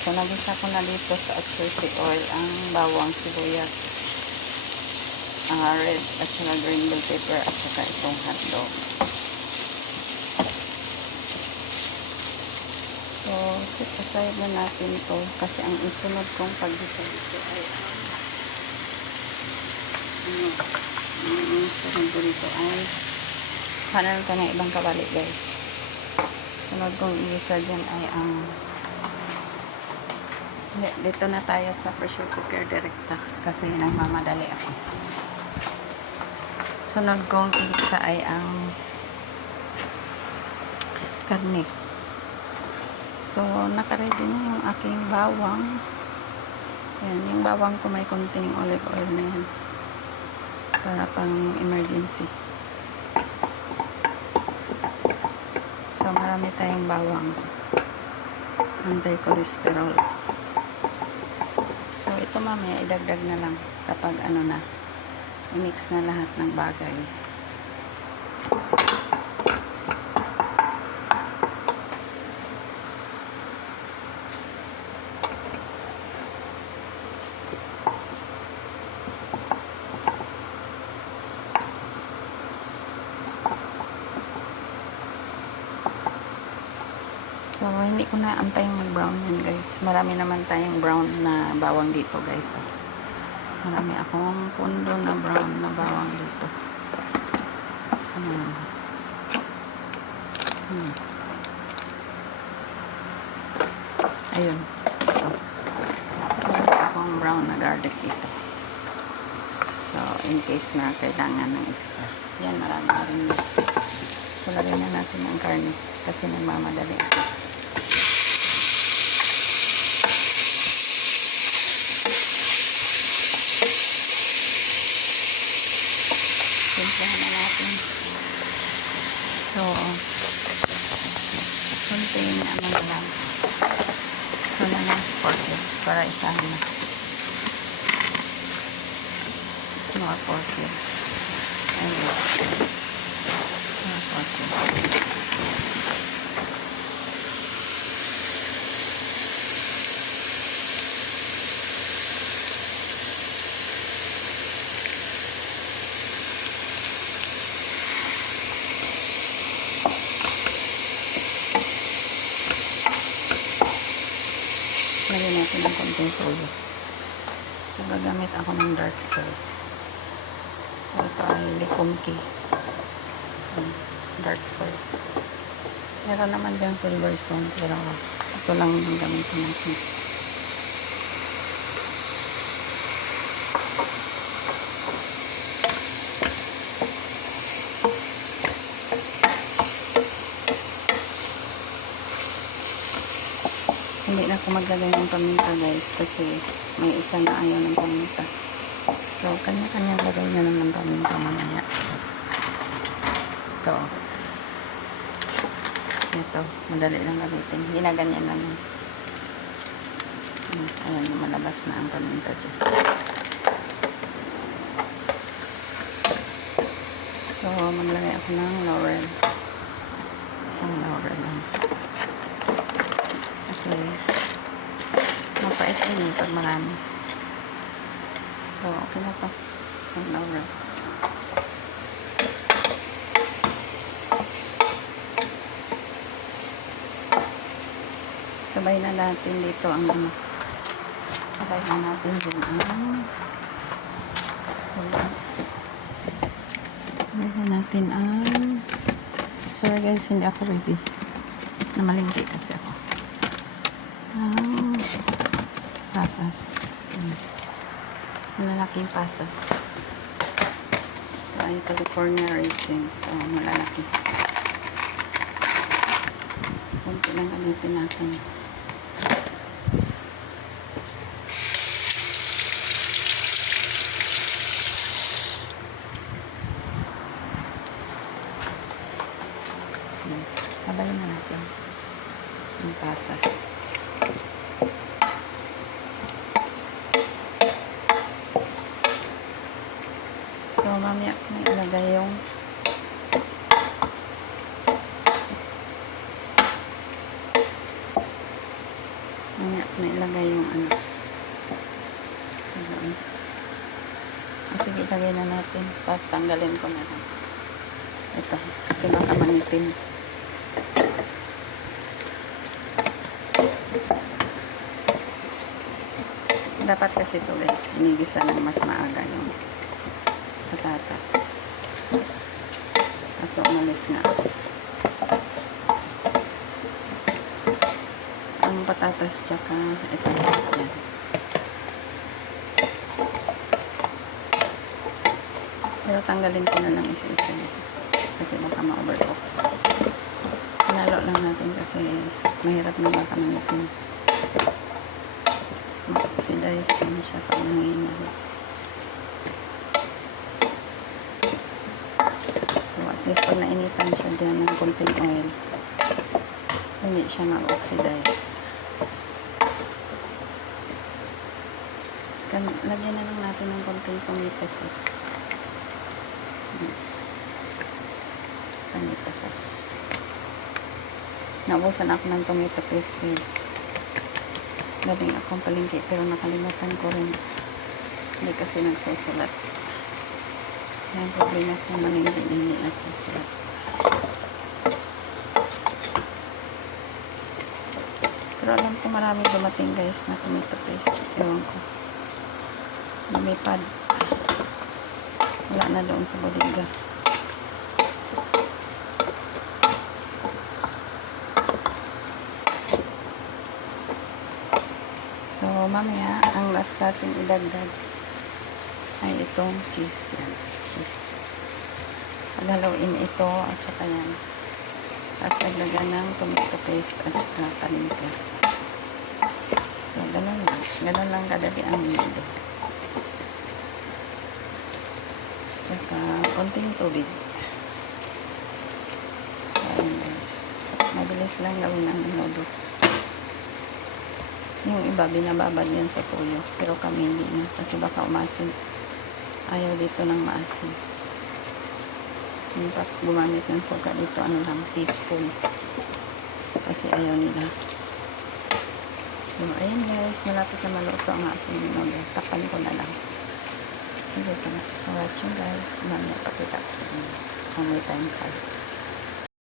So, nagisa ko na dito sa atsyote oil ang bawang, sibuyas, red at saka green bell pepper at saka itong hotdog. So, set aside na natin to kasi ang isunod kong paggisa dito ay sunod ko dito ay kanan ko ng ibang kawali, guys. Sunod kong igisa dyan ay ang dito na tayo sa pressure cooker direkta kasi nagmamadali ako. Sunod kong igisa ay ang karne. So, nakaready na yung aking bawang. Yan, yung bawang ko may konting olive oil na yan. Para pang emergency. So, marami tayong bawang. Anti-cholesterol. So, ito mamaya idagdag na lang kapag ano na, i-mix na lahat ng bagay. So, hindi ko na antayang mag-brown yan, guys. Marami naman tayong brown na bawang dito, guys. Marami akong pundo na brown na bawang dito. So, ayun. Ito. Marami akong brown na garlic dito. So, in case na kailangan ng extra. Yan, marami na rin. So, lagyan na natin ang karne kasi nagmamadali ako. Simplahan na natin. So, konting ano na lang. Ito na lang 4 cubes para isahan na. More 4 cubes. Ayun. More 4 cubes. Lagyan natin ng konting toyo. So, gagamit ako ng dark salt. So, ito ay likumki. Dark salt. Meron naman dyan silver stone, pero ito lang yung gamitin natin. Hindi na ako maglagay ng paminta, guys, kasi may isa na ayaw ng paminta. So, kanya-kanya lagay na lang ng paminta mamaya. Ito. Ito. Madali lang gamitin. Ginaganyan lang yun. Ayan, malabas na ang paminta dyan. So, maglagay ako ng laurel. Isang laurel lang. Kasi mapait din eh pag marami. So, okay na to. Isang laurel. Sabay na natin dito ang ano. Sabay na natin din ang sabay na natin ang sorry guys, hindi ako ready. Namalingki kasi ako. Pasas. Malalaking pasas. Ito ay California raisins. So, malalaki. Kunti lang gamitin natin. Sabay na natin yung pasas. So, mamaya ko na ilagay yung Mamaya na ilagay yung ano. Ayan. Sige, ilagay na natin. Tapos tanggalin ko na lang. Ito. Kasi baka manitin. Dapat kasi ito guys, inigisa ng mas maaga yung patatas. Kaso umalis nga. Ang patatas tsaka ito. Yan. Pero tanggalin ko na lang isa-isa nito. Kasi baka ma-overcook. Pinalo lang natin kasi mahirap na baka manitin. Oxidize yun siya pag nangyayari. So at least pag nainitan siya dyan ng konting oil, hindi siya mag-oxidize. Lagyan na lang natin ng konting tomato sauce. Tomato sauce. Naubusan ako ng tomato paste guys. Galing akong palengke pero nakalimutan ko rin. Hindi kasi nagsusulat. Yung problema sa mga hindi nagsusulat. Pero alam ko marami dumating guys na tomato paste. Ewan ko. Lumipad. Wala na doon sa bodega. So, mamaya, ang last natin idagdag ay itong cheese. Yan. Cheese. Paghalawin ito at saka yan. At dagdagan ng tomato paste at saka paninta. So, ganun lang. Ganun lang kadali ang nilid. Tsaka, konting tubig. So, ayun guys. Mabilis lang gawin ang minudo. Yung iba, binababad yan sa tuyo. Pero kami hindi na. Kasi baka umasin. Ayaw dito ng maasin. Yung pag gumamit ng suka dito, ano lang, teaspoon. Kasi ayaw nila. So, ayun guys. Malapit na maluto ang ating minudo. Tapan ko na lang. Thank you so much for watching guys. Mamaya pakita ko sa inyo. Kung may time pa.